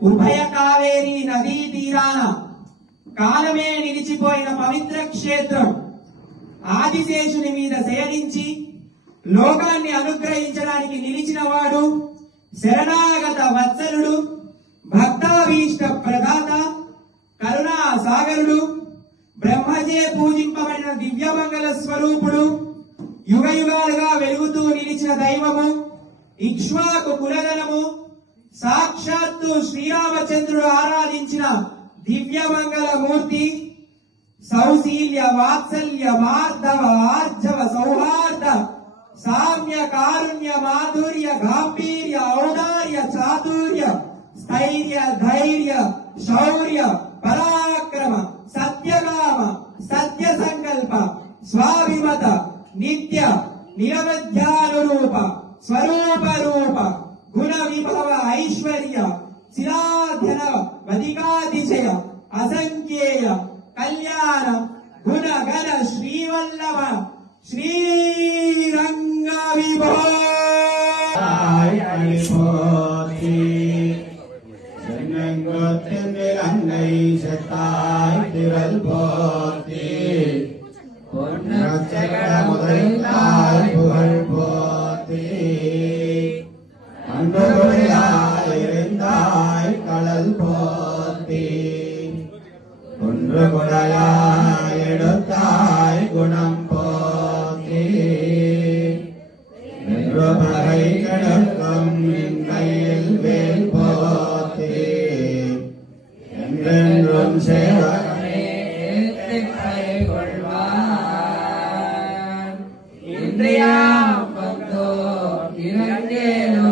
ఉభయ కావేరీ నదీ తీరాన కాలమే నిలిచిపోయిన పవిత్ర క్షేత్రం. ఆదిశేషుని మీద శయనించి లోకాన్ని అనుగ్రహించడానికి నిలిచిన వాడు, శరణాగత వత్సలుడు, భక్తాభీష్ట ప్రదాత, కరుణా సాగరుడు, బ్రహ్మచే పూజింపబడిన దివ్యమంగళ స్వరూపుడు, యుగ యుగాలుగా వెలుగుతూ నిలిచిన దైవము, ఇక్ష్వాకు కులగణము, సాక్షాత్తు శ్రీరామచంద్రుడు ఆరాధించిన దివ్యమంగళ మూర్తి, సౌశీల్య వాత్సల్య మార్ధవ ఆర్జవ సౌహార్ద సామ్య కారుణ్య మాధుర్య గాంభీర్య ఔదార్య చాతుర్య స్థైర్య ధైర్య శౌర్య పరాక్రమ సత్యకామ సత్య సంకల్ప స్వాభిమత నిత్య నిరవధ్యానురూప స్వరూప రూప గుణ విభవ ఐశ్వర్య చిరాధన వధికాతిశయ అసంఖ్యేయ కళ్యాణ గుణ గణ శ్రీవల్లభ శ్రీరంగ విభో அன்னை செத்தாய் திரள் போர்த்தி முதலாய் புகழ் போர்த்தி அன்புடையாயிருந்தாய் கடல் போர்த்தி ஒன்று குடையாய் எடுத்தாய் குணம் போர்த்தி என்று பகை கிடக்கும் என் கையில் வேல் போர்த்தி என்றென்றும் சேவகமே கொள்வார் இன்றையாம் வந்தோ இரண்டேனோ